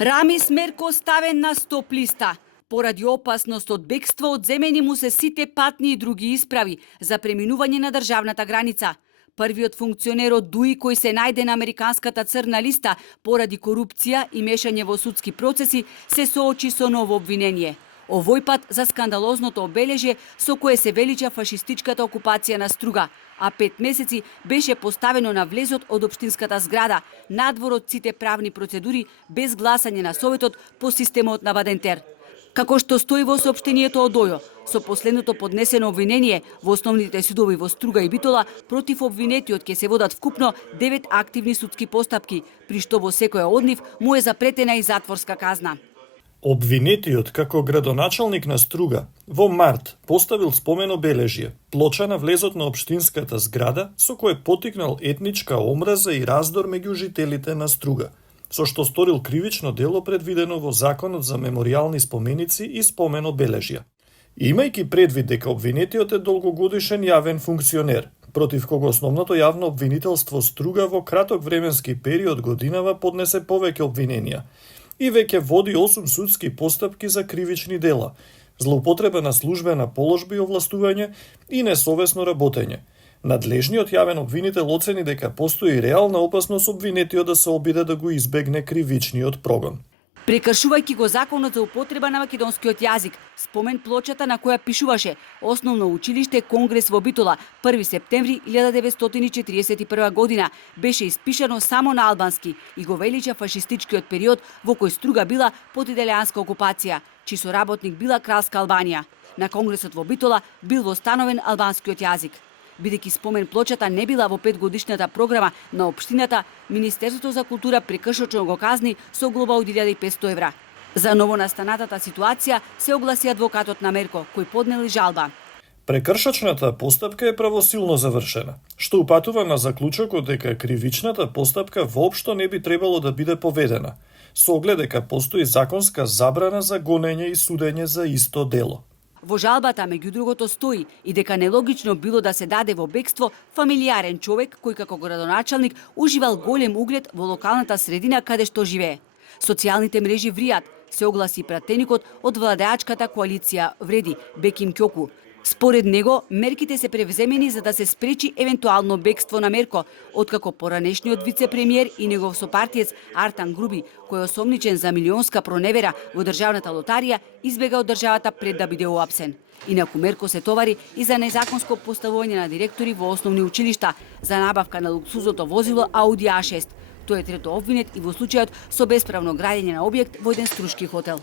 Рамис Мерко ставен на стоп листа. Поради опасност од бегство, одземени му се сите патни и други исправи за преминување на државната граница. Првиот функционер од ДУИ кој се најде на американската црна листа поради корупција и мешање во судски процеси се соочи со ново обвинение. Овој пат за скандалозното обележје со кое се велича фашистичката окупација на Струга, а 5 месеци беше поставено на влезот од општинската зграда, надвор од сите правни процедури, без гласање на Советот по системот на Бадентер. Како што стои во соопштението од ОЈО, со последното поднесено обвинение во основните судови во Струга и Битола, против обвинетиот ќе се водат вкупно 9 активни судски постапки, при што во секоја од нив му е запретена и затворска казна. Обвинетиот како градоначалник на Струга во март поставил спомен обележје, плоча на влезот на општинската зграда со кое потикнал етничка омраза и раздор меѓу жителите на Струга, со што сторил кривично дело предвидено во Законот за меморијални споменици и спомен обележја. Имајќи предвид дека обвинетиот е долгогодишен јавен функционер, против кого основното јавно обвинителство Струга во краток временски период годинава поднесе повеќе обвиненија, и веќе води 8 судски постапки за кривични дела, злоупотреба на службена положба и овластување и несовесно работење. Надлежниот јавен обвинител оцени дека постои реална опасност обвинетиот да се обиде да го избегне кривичниот прогон. Прекршувајќи го законот за употреба на македонскиот јазик, спомен плочата на која пишуваше Основно училиште Конгрес во Битола 1 септември 1941 година беше испишано само на албански и го велича фашистичкиот период во кој Струга била под италијанска окупација, чиј соработник била Кралска Албанија. На Конгресот во Битола бил востановен албанскиот јазик. Бидејќи спомен плочата не била во 5-годишната програма на општината, Министерството за култура прекршочно го казни со глоба од 1500 евра. За новонастанатата ситуација се огласи адвокатот на Мерко, кој поднели жалба. Прекршочната постапка е правосилно завршена, што упатува на заклучокот дека кривичната постапка воопшто не би требало да биде поведена, со оглед дека постои законска забрана за гонење и судење за исто дело. Во жалбата, меѓу другото, стои и дека нелогично било да се даде во бегство фамилиарен човек кој како градоначалник уживал голем углед во локалната средина каде што живее. Социјалните мрежи вријат, се огласи пратеникот од владеачката коалиција Вреди, Беким Ќоку. Според него, мерките се превземени за да се спречи евентуално бегство на Мерко, откако поранешниот вице-премиер и негов сопартиец Артан Груби, кој е осомничен за милионска проневера во државната лотарија, избега од државата пред да биде уапсен. Инаку Мерко се товари и за незаконско поставување на директори во основни училишта, за набавка на луксузното возило Ауди А6. Тој е трето обвинет и во случајот со бесправно градење на објект во еден струшки хотел.